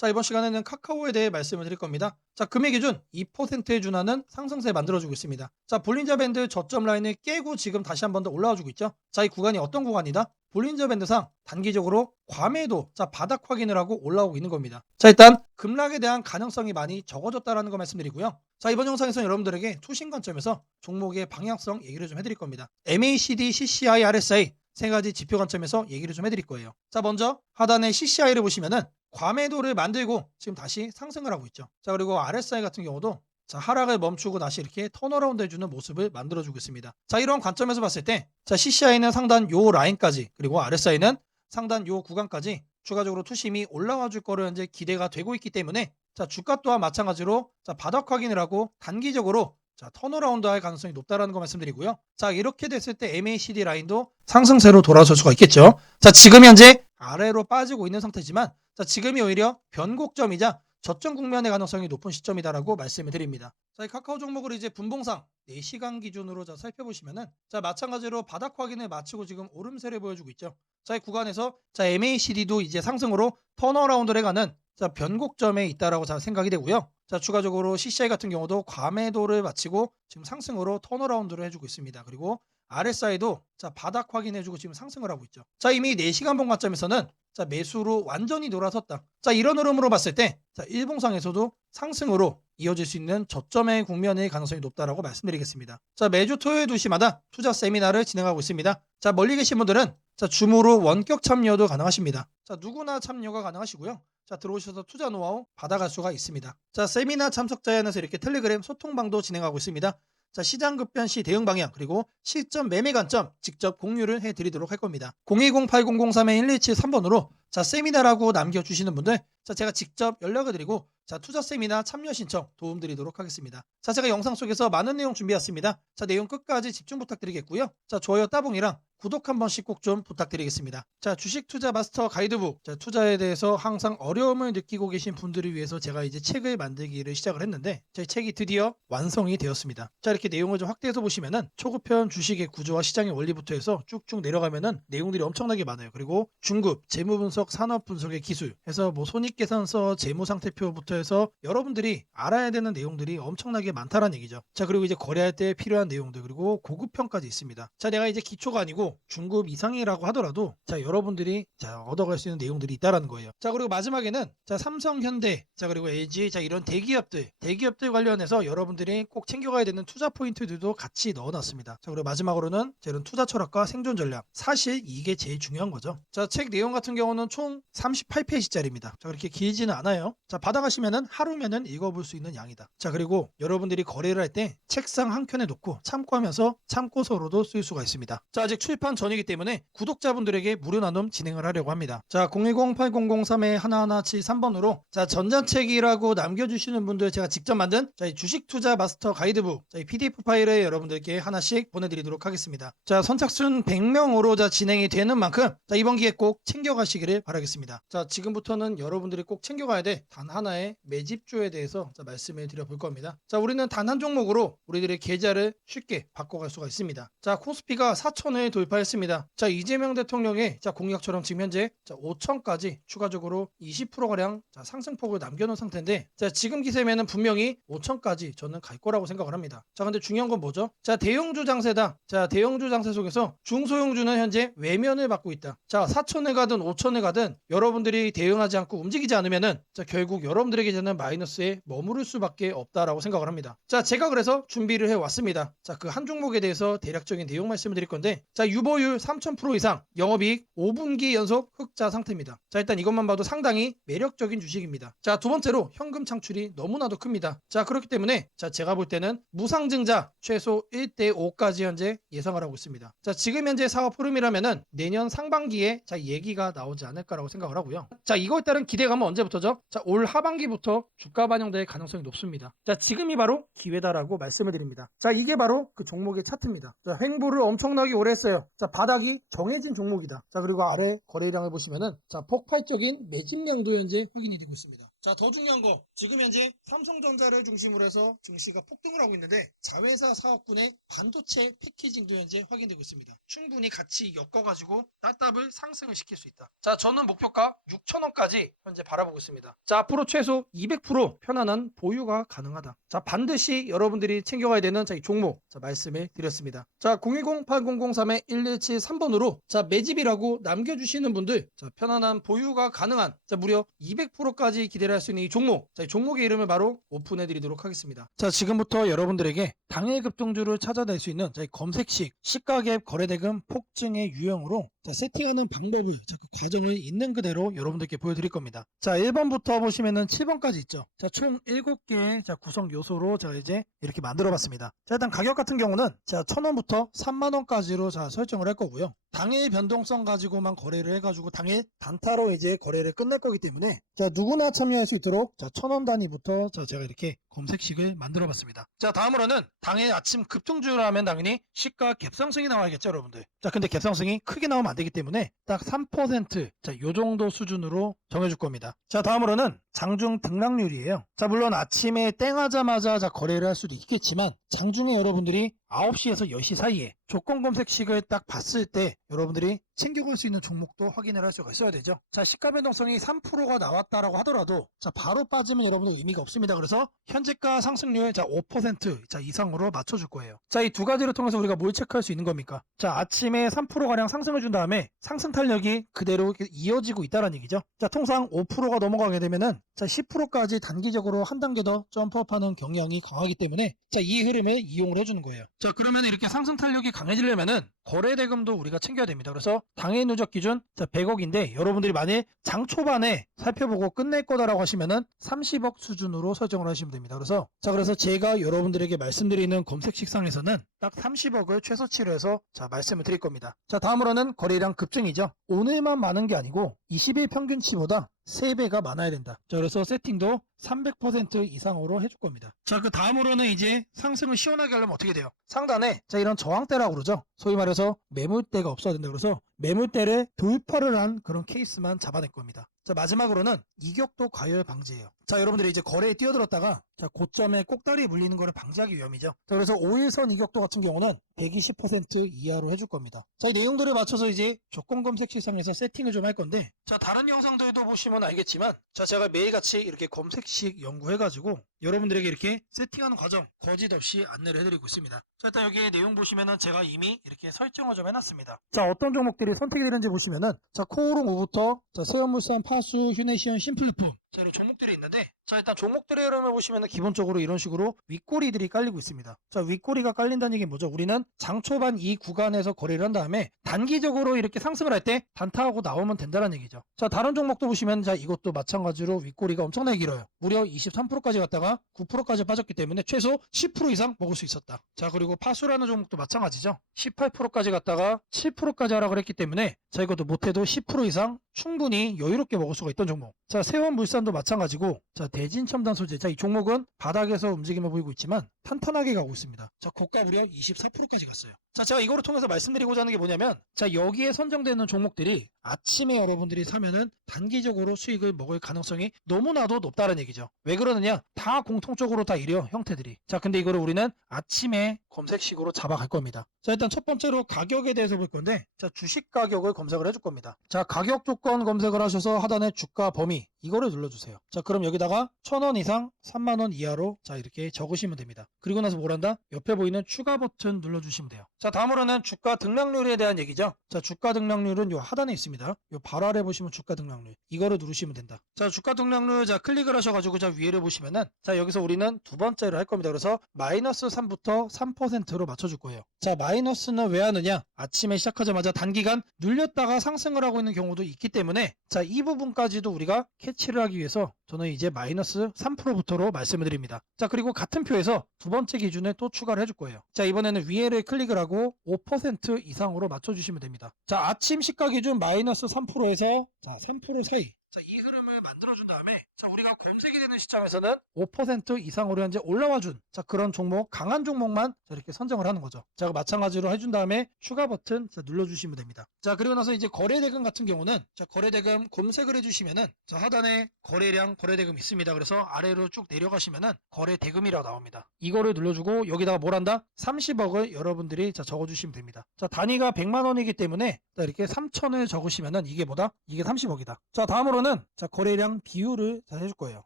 자, 이번 시간에는 카카오에 대해 말씀을 드릴 겁니다. 자, 금일 기준 2%에 준하는 상승세 만들어주고 있습니다. 자, 볼린저 밴드 저점 라인을 깨고 지금 다시 한 번 더 올라와주고 있죠. 자, 이 구간이 어떤 구간이다? 볼린저 밴드상 단기적으로 과매도 바닥 확인을 하고 올라오고 있는 겁니다. 자, 일단 급락에 대한 가능성이 많이 적어졌다라는 거 말씀드리고요. 자, 이번 영상에서 여러분들에게 투신 관점에서 종목의 방향성 얘기를 좀 해드릴 겁니다. MACD, CCI, RSI 세 가지 지표 관점에서 얘기를 좀 해드릴 거예요. 자, 먼저 하단의 CCI를 보시면은 과매도를 만들고 지금 다시 상승을 하고 있죠. 자, 그리고 RSI 같은 경우도 자, 하락을 멈추고 다시 이렇게 턴어라운드 해주는 모습을 만들어주고 있습니다. 자, 이런 관점에서 봤을 때 자, CCI는 상단 요 라인까지, 그리고 RSI는 상단 요 구간까지 추가적으로 투심이 올라와 줄 거로 현재 기대가 되고 있기 때문에 자, 주가 또한 마찬가지로 자, 바닥 확인을 하고 단기적으로 자, 턴어라운드 할 가능성이 높다라는 거 말씀드리고요. 자, 이렇게 됐을 때 MACD 라인도 상승세로 돌아설 수가 있겠죠. 자, 지금 현재 아래로 빠지고 있는 상태지만 자, 지금이 오히려 변곡점이자 저점 국면의 가능성이 높은 시점이다라고 말씀을 드립니다. 자, 이 카카오 종목을 이제 분봉상 4시간 기준으로 자, 살펴보시면은 자, 마찬가지로 바닥 확인을 마치고 지금 오름세를 보여주고 있죠. 자, 이 구간에서 자, MACD도 이제 상승으로 턴어라운드를 해가는 자, 변곡점에 있다라고 자, 생각이 되고요. 자, 추가적으로 CCI 같은 경우도 과매도를 마치고 지금 상승으로 턴어라운드를 해주고 있습니다. 그리고 RSI도 자, 바닥 확인해주고 지금 상승을 하고 있죠. 자, 이미 4시간 본 관점에서는 자, 매수로 완전히 돌아섰다. 자, 이런 흐름으로 봤을 때 자, 일봉상에서도 상승으로 이어질 수 있는 저점의 국면의 가능성이 높다라고 말씀드리겠습니다. 자, 매주 토요일 2시마다 투자 세미나를 진행하고 있습니다. 자, 멀리 계신 분들은 자, 줌으로 원격 참여도 가능하십니다. 자, 누구나 참여가 가능하시고요. 자, 들어오셔서 투자 노하우 받아갈 수가 있습니다. 자, 세미나 참석자에 한해서 이렇게 텔레그램 소통방도 진행하고 있습니다. 자, 시장 급변 시 대응 방향, 그리고 시점 매매 관점 직접 공유를 해드리도록 할 겁니다. 010-8003-1173번으로 자, 세미나라고 남겨주시는 분들 자, 제가 직접 연락을 드리고 자, 투자 세미나 참여 신청 도움드리도록 하겠습니다. 자, 제가 영상 속에서 많은 내용 준비했습니다. 자, 내용 끝까지 집중 부탁드리겠고요. 자, 좋아요 따봉이랑 구독 한 번씩 꼭 좀 부탁드리겠습니다. 자, 주식 투자 마스터 가이드북. 자, 투자에 대해서 항상 어려움을 느끼고 계신 분들을 위해서 제가 이제 책을 만들기를 시작을 했는데 제 책이 드디어 완성이 되었습니다. 자, 이렇게 내용을 좀 확대해서 보시면은 초급편 주식의 구조와 시장의 원리부터 해서 쭉쭉 내려가면은 내용들이 엄청나게 많아요. 그리고 중급, 재무 분석, 산업 분석의 기술 해서 뭐 손익계산서, 재무 상태표부터 해서 여러분들이 알아야 되는 내용들이 엄청나게 많다라는 얘기죠. 자, 그리고 이제 거래할 때 필요한 내용들, 그리고 고급편까지 있습니다. 자, 내가 이제 기초가 아니고 중급 이상이라고 하더라도 자, 여러분들이 자, 얻어갈 수 있는 내용들이 있다라는 거예요. 자, 그리고 마지막에는 자, 삼성, 현대, 자, 그리고 LG, 자, 이런 대기업들 관련해서 여러분들이 꼭 챙겨가야 되는 투자 포인트들도 같이 넣어놨습니다. 자, 그리고 마지막으로는 자, 이런 투자 철학과 생존 전략. 사실 이게 제일 중요한 거죠. 자, 책 내용 같은 경우는 총 38페이지짜리입니다. 자, 그렇게 길지는 않아요. 자, 받아가시면은 하루면은 읽어볼 수 있는 양이다. 자, 그리고 여러분들이 거래를 할 때 책상 한 켠에 놓고 참고하면서 참고서로도 쓸 수가 있습니다. 자, 아직 출판 전이기 때문에 구독자분들에게 무료 나눔 진행을 하려고 합니다. 자, 010-8003-1173번으로 자, 전자책이라고 남겨주시는 분들 제가 직접 만든 자, 이 주식 투자 마스터 가이드북 자, 이 PDF 파일을 여러분들께 하나씩 보내드리도록 하겠습니다. 자, 선착순 100명으로 자, 진행이 되는 만큼 자, 이번 기회에 꼭 챙겨가시기를 바라겠습니다. 자, 지금부터는 여러분들이 꼭 챙겨가야 돼 단 하나의 매집주에 대해서 자, 말씀을 드려볼 겁니다. 자, 우리는 단 한 종목으로 우리들의 계좌를 쉽게 바꿔갈 수가 있습니다. 자, 코스피가 4천을 돌파했습니다. 자, 이재명 대통령의 자, 공약처럼 지금 현재 자, 5천까지 추가적으로 20%가량 자, 상승폭을 남겨놓은 상태인데 자, 지금 기세면은 분명히 5천까지 저는 갈 거라고 생각을 합니다. 자, 근데 중요한 건 뭐죠? 자, 대형주 장세다. 자, 대형주 장세 속에서 중소형주는 현재 외면을 받고 있다. 자, 4천을 가든 5천을 가든 여러분들이 대응하지 않고 움직이지 않으면은 자, 결국 여러분들에게 되는 마이너스에 머무를 수밖에 없다라고 생각을 합니다. 자, 제가 그래서 준비를 해왔습니다. 자, 그 한 종목에 대해서 대략적인 내용 말씀을 드릴 건데 자, 유보율 3000% 이상, 영업이익 5분기 연속 흑자 상태입니다. 자, 일단 이것만 봐도 상당히 매력적인 주식입니다. 자, 두 번째로 현금 창출이 너무나도 큽니다. 자, 그렇기 때문에 자, 제가 볼 때는 무상증자 최소 1대5까지 현재 예상을 하고 있습니다. 자, 지금 현재 사업 흐름이라면은 내년 상반기에 자, 얘기가 나오지 않을까라고 생각을 하고요. 자, 이거에 따른 기대감은 언제부터죠? 자, 올 하반기부터 주가 반영될 가능성이 높습니다. 자, 지금이 바로 기회다라고 말씀을 드립니다. 자, 이게 바로 그 종목의 차트입니다. 자, 횡보를 엄청나게 오래 했어요. 자, 바닥이 정해진 종목이다. 자, 그리고 아래 거래량을 보시면은 자, 폭발적인 매집량도 현재 확인이 되고 있습니다. 자, 더 중요한 거. 지금 현재 삼성전자를 중심으로 해서 증시가 폭등을 하고 있는데 자회사 사업군의 반도체 패키징도 현재 확인되고 있습니다. 충분히 같이 엮어가지고 따따블 상승을 시킬 수 있다. 자, 저는 목표가 6,000원까지 현재 바라보고 있습니다. 자, 앞으로 최소 200% 편안한 보유가 가능하다. 자, 반드시 여러분들이 챙겨가야 되는 이 종목 말씀을 드렸습니다. 자, 010-8003-1173번으로 자, 매집이라고 남겨주시는 분들 자, 편안한 보유가 가능한 자, 무려 200%까지 기대를 할 수 있는 이 종목. 자, 이 종목의 이름을 바로 오픈해 드리도록 하겠습니다. 자, 지금부터 여러분들에게 당일 급등주를 찾아낼 수 있는 자, 이 검색식 시가갭 거래대금 폭증의 유형으로 자, 세팅하는 방법을 자, 그 과정을 있는 그대로 여러분들께 보여드릴 겁니다. 자, 1번부터 보시면은 7번까지 있죠. 자, 총 7개의 자, 구성 요소로 제가 이제 이렇게 만들어 봤습니다. 자, 일단 가격 같은 경우는 자, 1,000원부터 30,000원까지로 자, 설정을 할 거고요. 당일 변동성 가지고만 거래를 해가지고 당일 단타로 이제 거래를 끝낼 거기 때문에 자, 누구나 참여할 수 있도록 자, 1,000원 단위부터 자, 제가 이렇게 검색식을 만들어 봤습니다. 자, 다음으로는 당일 아침 급등주를 하면 당연히 시가 갭상승이 나와야겠죠, 여러분들. 자, 근데 갭상승이 크게 나오면 안 되기 때문에 딱 3% 자, 요 정도 수준으로 정해줄 겁니다. 자, 다음으로는 장중 등락률이에요. 자, 물론 아침에 땡하자마자 자, 거래를 할 수도 있겠지만 장중에 여러분들이 9시에서 10시 사이에 조건 검색식을 딱 봤을 때 여러분들이 챙겨갈 수 있는 종목도 확인을 할 수가 있어야 되죠. 자, 시가 변동성이 3%가 나왔다라고 하더라도 자, 바로 빠지면 여러분들 의미가 없습니다. 그래서 현재가 상승률 자, 5% 자, 이상으로 맞춰줄 거예요. 자, 이 두 가지를 통해서 우리가 뭘 체크할 수 있는 겁니까? 자, 아침에 3%가량 상승을 준 다음에 상승 탄력이 그대로 이어지고 있다는 얘기죠. 자, 통상 5%가 넘어가게 되면은 자, 10%까지 단기적으로 한 단계 더 점프업하는 경향이 강하기 때문에 자, 이 흐름을 이용을 해주는 거예요. 자, 그러면 이렇게 상승 탄력이 강해지려면은 거래 대금도 우리가 챙겨야 됩니다. 그래서 당일 누적 기준 자, 100억인데 여러분들이 만일 장 초반에 살펴보고 끝낼 거다라고 하시면은 30억 수준으로 설정을 하시면 됩니다. 그래서 제가 여러분들에게 말씀드리는 검색 식상에서는 딱 30억을 최소치로 해서 자, 말씀을 드릴 겁니다. 자, 다음으로는 거래량 급증이죠. 오늘만 많은 게 아니고 20일 평균치보다 3배가 많아야 된다. 자, 그래서 세팅도 300% 이상으로 해줄 겁니다. 자, 그 다음으로는 이제 상승을 시원하게 하려면 어떻게 돼요? 상단에 자, 이런 저항대라고 그러죠. 소위 말해서 매물대가 없어야 된다. 그래서 매물대를 돌파를 한 그런 케이스만 잡아낼 겁니다. 자, 마지막으로는 이격도 과열 방지예요. 자, 여러분들이 이제 거래에 뛰어들었다가 자, 고점에 꼭다리 물리는 거를 방지하기 위함이죠. 자, 그래서 5일선 이격도 같은 경우는 120% 이하로 해줄 겁니다. 자, 이 내용들을 맞춰서 이제 조건 검색 시상에서 세팅을 좀 할 건데 자, 다른 영상들도 보시면 알겠지만 자, 제가 매일같이 이렇게 검색식 연구해가지고 여러분들에게 이렇게 세팅하는 과정 거짓 없이 안내를 해드리고 있습니다. 자, 일단 여기에 내용 보시면은 제가 이미 이렇게 설정을 좀 해놨습니다. 자, 어떤 종목들이 선택이 되는지 보시면은 자, 코오롱 5부터 자, 세원물산, 파수, 휴네시온, 심플리폼 자, 이런 종목들이 있는데 자, 일단 종목들의 흐름을 보시면은 기본적으로 이런 식으로 윗꼬리들이 깔리고 있습니다. 자, 윗꼬리가 깔린다는 얘기 뭐죠? 우리는 장 초반 이 구간에서 거래를 한 다음에 단기적으로 이렇게 상승을 할 때 단타하고 나오면 된다는 얘기죠. 자, 다른 종목도 보시면 자, 이것도 마찬가지로 윗꼬리가 엄청나게 길어요. 무려 23%까지 갔다가 9%까지 빠졌기 때문에 최소 10% 이상 먹을 수 있었다. 자, 그리고 파수라는 종목도 마찬가지죠. 18%까지 갔다가 7%까지 하락을 했기 때문에 자, 이것도 못해도 10% 이상 충분히 여유롭게 먹을 수가 있던 종목. 자, 세원물산도 마찬가지고 자, 대진첨단 소재. 자, 이 종목은 바닥에서 움직임을 보이고 있지만 탄탄하게 가고 있습니다. 자, 고가 무려 24%까지 갔어요. 자, 제가 이거를 통해서 말씀드리고자 하는 게 뭐냐면 자, 여기에 선정되는 종목들이 아침에 여러분들이 사면은 단기적으로 수익을 먹을 가능성이 너무나도 높다는 얘기죠. 왜 그러느냐? 다 공통적으로 다 이래요, 형태들이. 자, 근데 이거를 우리는 아침에 검색식으로 잡아갈 겁니다. 자, 일단 첫 번째로 가격에 대해서 볼 건데 자, 주식 가격을 검색을 해줄 겁니다. 자, 가격 조건 검색을 하셔서 하단에 주가 범위 이거를 눌러주세요. 자, 그럼 여기다가 1,000원 이상 3만원 이하로 자, 이렇게 적으시면 됩니다. 그리고 나서 뭘 한다? 옆에 보이는 추가 버튼 눌러주시면 돼요. 자, 다음으로는 주가 등락률에 대한 얘기죠. 자, 주가 등락률은 요 하단에 있습니다. 요 바로 아래 보시면 주가 등락률 이거를 누르시면 된다. 자, 주가 등락률 자, 클릭을 하셔가지고 자, 위에를 보시면은 자, 여기서 우리는 두 번째로 할 겁니다. 그래서 마이너스 3부터 3%로 맞춰줄 거예요. 자, 마이너스는 왜 하느냐? 아침에 시작하자마자 단기간 눌렸다가 상승을 하고 있는 경우도 있기 때문에 자, 이 부분까지도 우리가 캐치를 하기 위해서 저는 이제 마이너스 3%부터로 말씀을 드립니다. 자, 그리고 같은 표에서 두 번째 기준을 또 추가를 해줄 거예요. 자, 이번에는 위에를 클릭을 하고 5% 이상으로 맞춰주시면 됩니다. 자, 아침 시가 기준 마이너스 3%에서 자, 3% 사이 자, 이 흐름을 만들어준 다음에 자, 우리가 검색이 되는 시점에서는 5% 이상으로 현재 올라와준 자, 그런 종목, 강한 종목만 자, 이렇게 선정을 하는 거죠. 자, 마찬가지로 해준 다음에 추가 버튼 자, 눌러주시면 됩니다. 자, 그리고 나서 이제 거래대금 같은 경우는 자, 거래대금 검색을 해주시면은 자, 하단에 거래량, 거래대금 있습니다. 그래서 아래로 쭉 내려가시면은 거래대금이라고 나옵니다. 이거를 눌러주고 여기다가 뭘 한다? 30억을 여러분들이 자, 적어주시면 됩니다. 자, 단위가 100만 원이기 때문에 자, 이렇게 3천을 적으시면은 이게 뭐다? 이게 30억이다. 자, 다음으로는 자, 거래량 비율을 자, 해줄 거예요.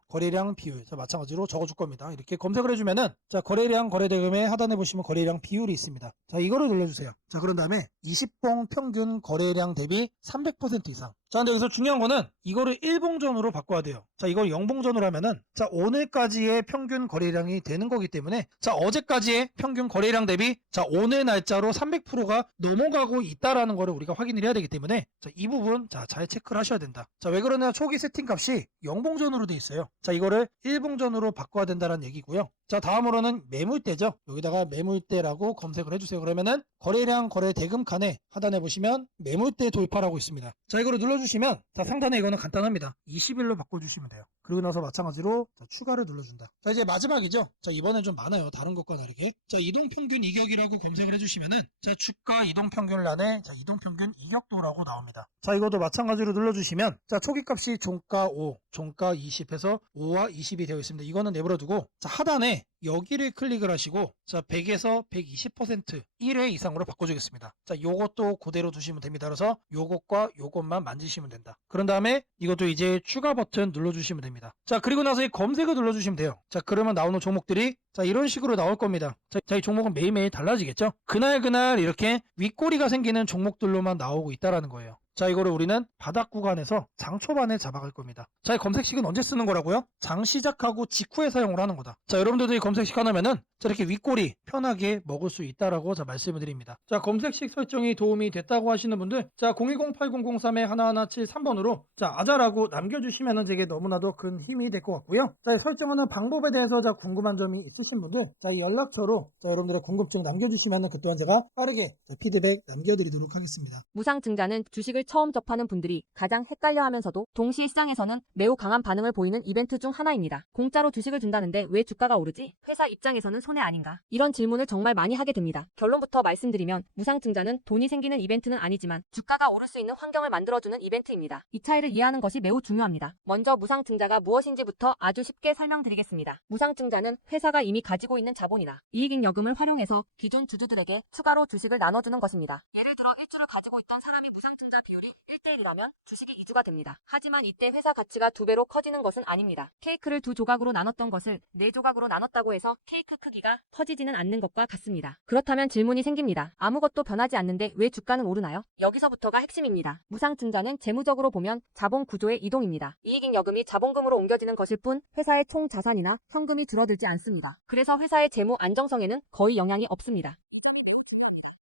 거래량 비율. 자, 마찬가지로 적어줄 겁니다. 이렇게 검색을 해주면은 자, 거래량, 거래대금의 하단에 보시면 거래량 비율이 있습니다. 자, 이거를 눌러주세요. 자, 그런 다음에 20봉 평균 거래량 대비 300% 이상. 자, 근데 여기서 중요한 거는 이거를 1봉전으로 바꿔야 돼요. 자, 이걸 0봉전으로 하면은 자, 오늘까지의 평균 거래량이 되는 거기 때문에 자, 어제까지의 평균 거래량 대비 자, 오늘 날짜로 300%가 넘어가고 있다라는 거를 우리가 확인을 해야 되기 때문에 자, 이 부분 자, 잘 체크를 하셔야 된다. 자, 왜 그러냐? 초기 세팅 값이 0봉전으로 돼 있어요. 자, 이거를 1봉전으로 바꿔야 된다는 얘기고요. 자, 다음으로는 매물대죠. 여기다가 매물대라고 검색을 해주세요. 그러면은 거래량, 거래대금 칸에 하단에 보시면 매물대 도입하라고 있습니다. 자, 이거를 눌러주시면 자, 상단에 이거는 간단합니다. 20일로 바꿔주시면 돼요. 그리고 나서 마찬가지로 자, 추가를 눌러준다. 자, 이제 마지막이죠. 자, 이번엔 좀 많아요. 다른 것과 다르게. 자, 이동평균 이격이라고 검색을 해주시면은 자, 주가 이동평균란에 자, 이동평균 이격도라고 나옵니다. 자, 이것도 마찬가지로 눌러주시면 자, 초기값이 종가 5, 종가 20 해서 5와 20이 되어 있습니다. 이거는 내버려두고 자, 하단에 여기를 클릭을 하시고 자, 100에서 120% 1회 이상으로 바꿔주겠습니다. 자, 요것도 그대로 두시면 됩니다. 그래서 요것과 요것만 만지시면 된다. 그런 다음에 이것도 이제 추가 버튼 눌러주시면 됩니다. 자, 그리고 나서 이 검색을 눌러주시면 돼요. 자, 그러면 나오는 종목들이 자, 이런 식으로 나올 겁니다. 자, 이 종목은 매일매일 달라지겠죠? 그날 이렇게 윗꼬리가 생기는 종목들로만 나오고 있다라는 거예요. 자, 이거를 우리는 바닥 구간에서 장 초반에 잡아갈 겁니다. 자, 이 검색식은 언제 쓰는 거라고요? 장 시작하고 직후에 사용을 하는 거다. 자, 여러분들도 이 검색식 하나면은 자, 이렇게 윗꼬리 편하게 먹을 수 있다라고 자, 말씀을 드립니다. 자, 검색식 설정이 도움이 됐다고 하시는 분들 자, 010-8003-1173번으로 자, 아자라고 남겨주시면은 제게 너무나도 큰 힘이 될 것 같고요. 자, 설정하는 방법에 대해서 자, 궁금한 점이 있으신 분들 자, 이 연락처로 자, 여러분들의 궁금증 남겨주시면은 그 또한 제가 빠르게 자, 피드백 남겨드리도록 하겠습니다. 무상증자는 주식을 처음 접하는 분들이 가장 헷갈려하면서도 동시에 시장에서는 매우 강한 반응을 보이는 이벤트 중 하나입니다. 공짜로 주식을 준다는데 왜 주가가 오르지? 회사 입장에서는 손해 아닌가? 이런 질문을 정말 많이 하게 됩니다. 결론부터 말씀드리면 무상증자는 돈이 생기는 이벤트는 아니지만 주가가 오를 수 있는 환경을 만들어주는 이벤트입니다. 이 차이를 이해하는 것이 매우 중요합니다. 먼저 무상증자가 무엇인지부터 아주 쉽게 설명드리겠습니다. 무상증자는 회사가 이미 가지고 있는 자본이나 이익잉여금을 활용해서 기존 주주들에게 추가로 주식을 나눠주는 것입니다. 예를 들어 1주를 가지고 있던 사람이 무상증자 비율이 1대1이라면 주식이 2주가 됩니다. 하지만 이때 회사 가치가 2배로 커지는 것은 아닙니다. 케이크를 2조각으로 나눴던 것을 4조각으로 나눴다고 해서 케이크 크기가 커지지는 않는 것과 같습니다. 그렇다면 질문이 생깁니다. 아무것도 변하지 않는데 왜 주가는 오르나요? 여기서부터가 핵심입니다. 무상증자는 재무적으로 보면 자본 구조의 이동입니다. 이익잉여금이 자본금으로 옮겨지는 것일 뿐 회사의 총 자산이나 현금이 줄어들지 않습니다. 그래서 회사의 재무 안정성에는 거의 영향이 없습니다.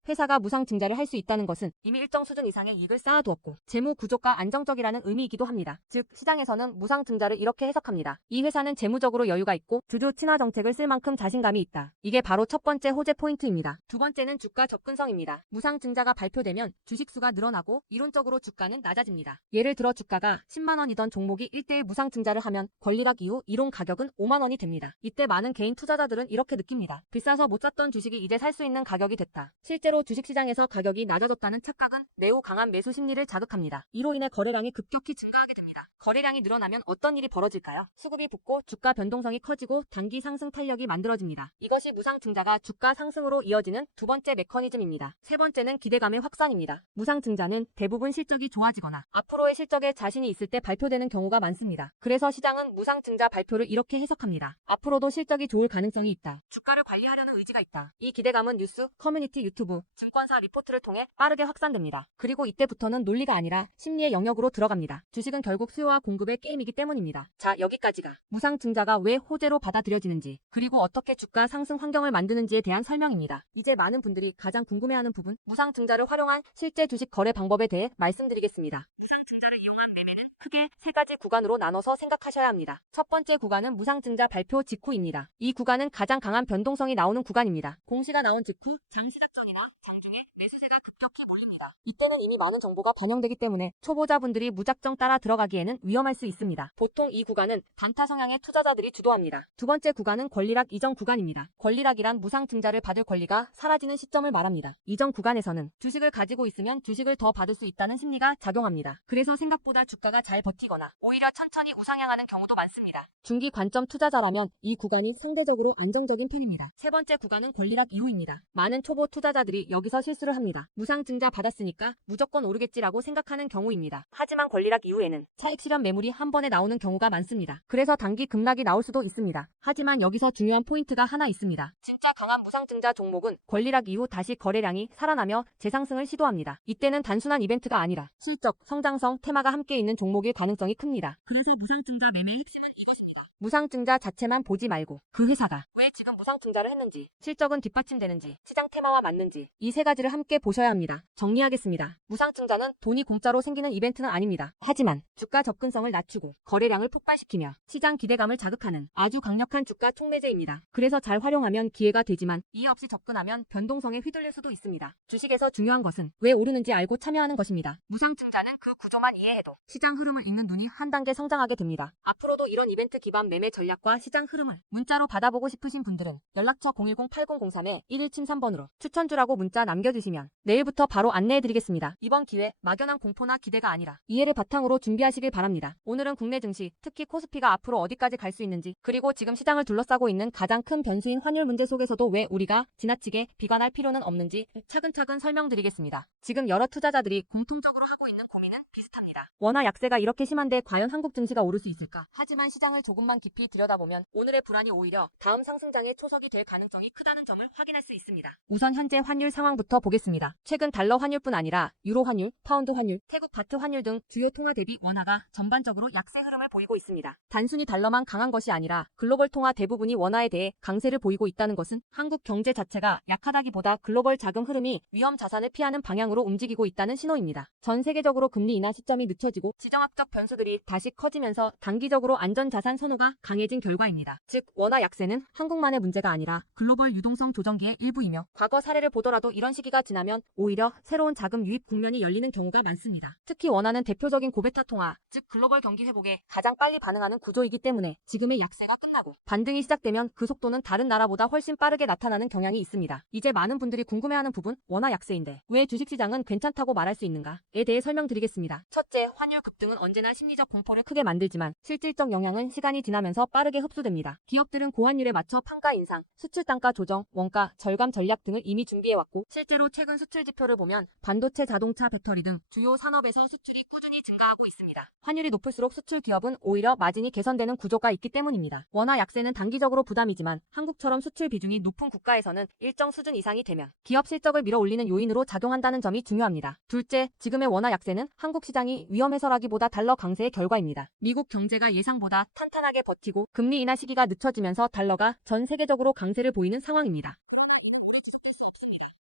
회사가 무상증자를 할 수 있다는 것은 이미 일정 수준 이상의 이익을 쌓아두었고 재무 구조가 안정적이라는 의미이기도 합니다. 즉 시장에서는 무상증자를 이렇게 해석합니다. 이 회사는 재무적으로 여유가 있고 주주 친화 정책을 쓸 만큼 자신감이 있다. 이게 바로 첫 번째 호재 포인트입니다. 두 번째는 주가 접근성입니다. 무상증자가 발표되면 주식수가 늘어나고 이론적으로 주가는 낮아집니다. 예를 들어 주가가 10만 원이던 종목이 1대1 무상증자를 하면 권리락 이후 이론 가격은 5만 원이 됩니다. 이때 많은 개인 투자자들은 이렇게 느낍니다. 비싸서 못 샀던 주식이 이제 살 수 있는 가격이 됐다. 실제로 주식시장에서 가격이 낮아졌다는 착각은 매우 강한 매수 심리를 자극합니다. 이로 인해 거래량이 급격히 증가하게 됩니다. 거래량이 늘어나면 어떤 일이 벌어질까요? 수급이 붙고 주가 변동성이 커지고 단기 상승 탄력이 만들어집니다. 이것이 무상증자가 주가 상승으로 이어지는 두 번째 메커니즘입니다. 세 번째는 기대감의 확산입니다. 무상증자는 대부분 실적이 좋아지거나 앞으로의 실적에 자신이 있을 때 발표되는 경우가 많습니다. 그래서 시장은 무상증자 발표를 이렇게 해석합니다. 앞으로도 실적이 좋을 가능성이 있다. 주가를 관리하려는 의지가 있다. 이 기대감은 뉴스, 커뮤니티, 유튜브, 증권사 리포트를 통해 빠르게 확산됩니다. 그리고 이때부터는 논리가 아니라 심리의 영역으로 들어갑니다. 주식은 결국 수요와 공급의 게임이기 때문입니다. 자, 여기까지가 무상증자가 왜 호재로 받아들여지는지 그리고 어떻게 주가 상승 환경을 만드는지에 대한 설명입니다. 이제 많은 분들이 가장 궁금해하는 부분 무상증자를 활용한 실제 주식 거래 방법에 대해 말씀드리겠습니다. 무상증자를 이용한 매매는 크게 세 가지 구간으로 나눠서 생각하셔야 합니다. 첫 번째 구간은 무상증자 발표 직후입니다. 이 구간은 가장 강한 변동성이 나오는 구간입니다. 공시가 나온 직후 장 시작 전이나 장중에 매수세가 급격히 몰립니다. 이때는 이미 많은 정보가 반영되기 때문에 초보자분들이 무작정 따라 들어가기에는 위험할 수 있습니다. 보통 이 구간은 단타 성향의 투자자들이 주도합니다. 두 번째 구간은 권리락 이전 구간입니다. 권리락이란 무상증자를 받을 권리가 사라지는 시점을 말합니다. 이전 구간에서는 주식을 가지고 있으면 주식을 더 받을 수 있다는 심리가 작용합니다. 그래서 생각보다 주가가 잘 버티거나 오히려 천천히 우상향하는 경우도 많습니다. 중기 관점 투자자라면 이 구간이 상대적으로 안정적인 편입니다. 세 번째 구간은 권리락 이후입니다. 많은 초보 투자자들이 여기서 실수를 합니다. 무상증자 받았으니까 무조건 오르겠지라고 생각하는 경우입니다. 하지만 권리락 이후에는 차익 실현 매물이 한 번에 나오는 경우가 많습니다. 그래서 단기 급락이 나올 수도 있습니다. 하지만 여기서 중요한 포인트가 하나 있습니다. 진짜 강한 무상증자 종목은 권리락 이후 다시 거래량이 살아나며 재상승을 시도합니다. 이때는 단순한 이벤트가 아니라 실적, 성장성, 테마가 함께 있는 종목일 가능성이 큽니다. 그래서 무상증자 매매의 핵심은 이것입니다. 무상증자 자체만 보지 말고 그 회사가 왜 지금 무상증자를 했는지, 실적은 뒷받침되는지, 시장 테마와 맞는지 이 세 가지를 함께 보셔야 합니다. 정리하겠습니다. 무상증자는 돈이 공짜로 생기는 이벤트는 아닙니다. 하지만 주가 접근성을 낮추고 거래량을 폭발시키며 시장 기대감을 자극하는 아주 강력한 주가 촉매제입니다. 그래서 잘 활용하면 기회가 되지만 이해 없이 접근하면 변동성에 휘둘릴 수도 있습니다. 주식에서 중요한 것은 왜 오르는지 알고 참여하는 것입니다. 무상증자는 그 구조만 이해해도 시장 흐름을 읽는 눈이 한 단계 성장하게 됩니다. 앞으로도 이런 이벤트 기반 매매 전략과 시장 흐름을 문자로 받아보고 싶으신 분들은 연락처 010-8003-1173번으로 추천주라고 문자 남겨주시면 내일부터 바로 안내해드리겠습니다. 이번 기회 막연한 공포나 기대가 아니라 이해를 바탕으로 준비하시길 바랍니다. 오늘은 국내 증시, 특히 코스피가 앞으로 어디까지 갈 수 있는지, 그리고 지금 시장을 둘러싸고 있는 가장 큰 변수인 환율 문제 속에서도 왜 우리가 지나치게 비관할 필요는 없는지 차근차근 설명드리겠습니다. 지금 여러 투자자들이 공통적으로 하고 있는 고민은 비슷합니다. 원화 약세가 이렇게 심한데 과연 한국 증시가 오를 수 있을까? 하지만 시장을 조금만 깊이 들여다보면 오늘의 불안이 오히려 다음 상승장의 초석이 될 가능성이 크다는 점을 확인할 수 있습니다. 우선 현재 환율 상황부터 보겠습니다. 최근 달러 환율뿐 아니라 유로 환율, 파운드 환율, 태국 바트 환율 등 주요 통화 대비 원화가 전반적으로 약세 흐름을 보이고 있습니다. 단순히 달러만 강한 것이 아니라 글로벌 통화 대부분이 원화에 대해 강세를 보이고 있다는 것은 한국 경제 자체가 약하다기보다 글로벌 자금 흐름이 위험 자산을 피하는 방향으로 움직이고 있다는 신호입니다. 전 세계적으로 금리 인하 시점이 늦춰지고 지정학적 변수들이 다시 커지면서 단기적으로 안전자산 선호가 강해진 결과입니다. 즉 원화 약세는 한국만의 문제가 아니라 글로벌 유동성 조정기의 일부이며 과거 사례를 보더라도 이런 시기가 지나면 오히려 새로운 자금 유입 국면이 열리는 경우가 많습니다. 특히 원화는 대표적인 고베타 통화, 즉 글로벌 경기 회복에 가장 빨리 반응하는 구조이기 때문에 지금의 약세가 끝나고 반등이 시작되면 그 속도는 다른 나라보다 훨씬 빠르게 나타나는 경향이 있습니다. 이제 많은 분들이 궁금해하는 부분, 원화 약세인데 왜 주식시장은 괜찮다고 말할 수 있는가에 대해 설명드리겠습니다. 첫째, 환율 급등은 언제나 심리적 공포를 크게 만들지만 실질적 영향은 시간이 지나면서 빠르게 흡수됩니다. 기업들은 고환율에 맞춰 판가 인상, 수출 단가 조정, 원가 절감 전략 등을 이미 준비해왔고 실제로 최근 수출 지표를 보면 반도체, 자동차, 배터리 등 주요 산업에서 수출이 꾸준히 증가하고 있습니다. 환율이 높을수록 수출 기업은 오히려 마진이 개선되는 구조가 있기 때문입니다. 원화 약세는 단기적으로 부담이지만 한국처럼 수출 비중이 높은 국가에서는 일정 수준 이상이 되면 기업 실적을 밀어올리는 요인으로 작용한다는 점이 중요합니다. 둘째, 지금의 원화 약세는 한국 시장이 위험해서라기보다 달러 강세의 결과입니다. 미국 경제가 예상보다 탄탄하게 버티고 금리 인하 시기가 늦춰지면서 달러가 전 세계적으로 강세를 보이는 상황입니다.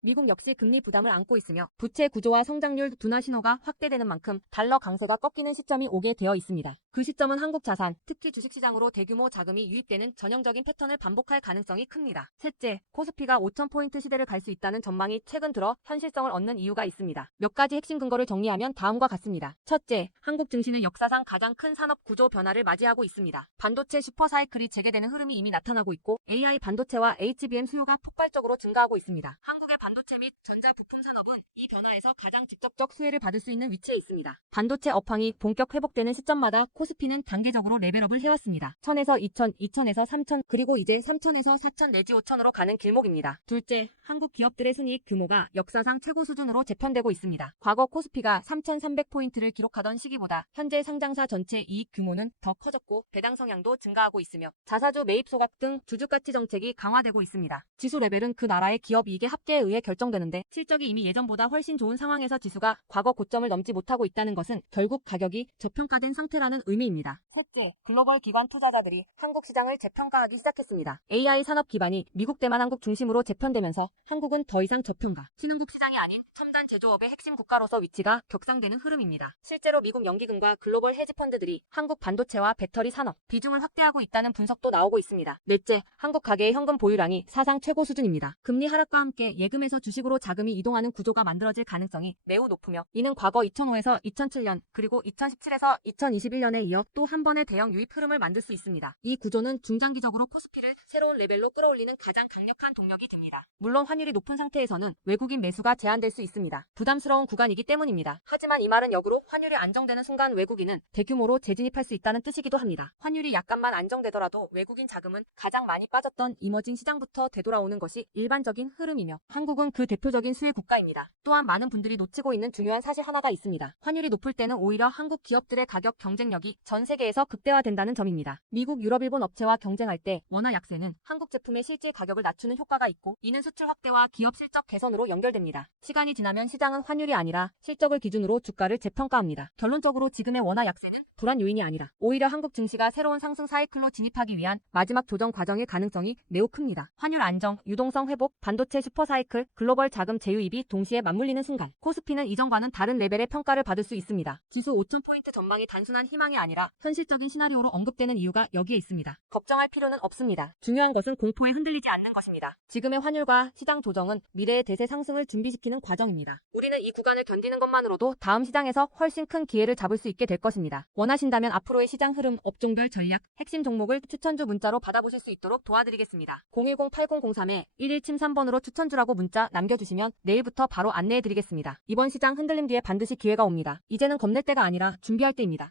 미국 역시 금리 부담을 안고 있으며 부채 구조와 성장률 둔화 신호가 확대되는 만큼 달러 강세가 꺾이는 시점이 오게 되어 있습니다. 그 시점은 한국 자산, 특히 주식시장으로 대규모 자금이 유입되는 전형적인 패턴을 반복할 가능성이 큽니다. 셋째, 코스피가 5,000포인트 시대를 갈 수 있다는 전망이 최근 들어 현실성을 얻는 이유가 있습니다. 몇 가지 핵심 근거를 정리하면 다음과 같습니다. 첫째, 한국 증시는 역사상 가장 큰 산업 구조 변화를 맞이하고 있습니다. 반도체 슈퍼사이클이 재개되는 흐름이 이미 나타나고 있고 AI 반도체와 HBM 수요가 폭발적으로 증가하고 있습니다. 한국의 반도체 및 전자부품 산업은 이 변화에서 가장 직접적 수혜를 받을 수 있는 위치에 있습니다. 반도체 업황이 본격 회복되는 시점마다 코스피는 단계적으로 레벨업을 해왔습니다. 1000에서 2000, 2000에서 3000, 그리고 이제 3000에서 4000 내지 5000으로 가는 길목입니다. 둘째, 한국 기업들의 순이익 규모가 역사상 최고 수준으로 재편되고 있습니다. 과거 코스피가 3300포인트를 기록하던 시기보다 현재 상장사 전체 이익 규모는 더 커졌고 배당 성향도 증가하고 있으며 자사주 매입 소각 등 주주가치 정책이 강화되고 있습니다. 지수 레벨은 그 나라의 기업 이익의 합계에 의해 결정되는데 실적이 이미 예전보다 훨씬 좋은 상황에서 지수가 과거 고점을 넘지 못하고 있다는 것은 결국 가격이 저평가된 상태라는 의미입니다. 셋째, 글로벌 기관 투자자들이 한국 시장을 재평가하기 시작했습니다. AI 산업 기반이 미국 대만한국 중심으로 재편되면서 한국은 더 이상 저평가, 신흥국 시장이 아닌 첨단 제조업의 핵심 국가로서 위치가 격상되는 흐름입니다. 실제로 미국 연기금과 글로벌 헤지펀드들이 한국 반도체와 배터리 산업 비중을 확대하고 있다는 분석도 나오고 있습니다. 넷째, 한국 가계의 현금 보유량이 사상 최고 수준입니다. 금리 하락과 함께 예금에서 주식으로 자금이 이동하는 구조가 만들어질 가능성이 매우 높으며 이는 과거 2005에서 2007년 그리고 2017에서 2021년에 이어 또 한 번의 대형 유입 흐름을 만들 수 있습니다. 이 구조는 중장기적으로 코스피를 새로운 레벨로 끌어올리는 가장 강력한 동력이 됩니다. 물론 환율이 높은 상태에서는 외국인 매수가 제한될 수 있습니다. 부담스러운 구간이기 때문입니다. 하지만 이 말은 역으로 환율이 안정되는 순간 외국인은 대규모로 재진입할 수 있다는 뜻이기도 합니다. 환율이 약간만 안정되더라도 외국인 자금은 가장 많이 빠졌던 이머징 시장부터 되돌아오는 것이 일반적인 흐름이며 한국은 그 대표적인 수혜 국가입니다. 또한 많은 분들이 놓치고 있는 중요한 사실 하나가 있습니다. 환율이 높을 때는 오히려 한국 기업들의 가격 경쟁력이 전 세계에서 극대화된다는 점입니다. 미국, 유럽, 일본 업체와 경쟁할 때 원화 약세는 한국 제품의 실질 가격을 낮추는 효과가 있고 이는 수출 확대와 기업 실적 개선으로 연결됩니다. 시간이 지나면 시장은 환율이 아니라 실적을 기준으로 주가를 재평가합니다. 결론적으로 지금의 원화 약세는 불안 요인이 아니라 오히려 한국 증시가 새로운 상승 사이클로 진입하기 위한 마지막 조정 과정일 가능성이 매우 큽니다. 환율 안정, 유동성 회복, 반도체 슈퍼 사이클, 글로벌 자금 제휴입이 동시에 맞물리는 순간 코스피는 이전과는 다른 레벨의 평가를 받을 수 있습니다. 지수 5,000포인트 전망이 단순한 희망이 아니라 현실적인 시나리오로 언급되는 이유가 여기에 있습니다. 걱정할 필요는 없습니다. 중요한 것은 공포에 흔들리지 않는 것입니다. 지금의 환율과 시장 조정은 미래의 대세 상승을 준비시키는 과정입니다. 우리는 이 구간을 견디는 것만으로도 다음 시장에서 훨씬 큰 기회를 잡을 수 있게 될 것입니다. 원하신다면 앞으로의 시장 흐름, 업종별 전략, 핵심 종목을 추천주 문자로 받아보실 수 있도록 도와드리겠습니다. 010-8003-1173번으로 추천주라고 문자 남겨주시면 내일부터 바로 안내해드리겠습니다. 이번 시장 흔들림 뒤에 반드시 기회가 옵니다. 이제는 겁낼 때가 아니라 준비할 때입니다.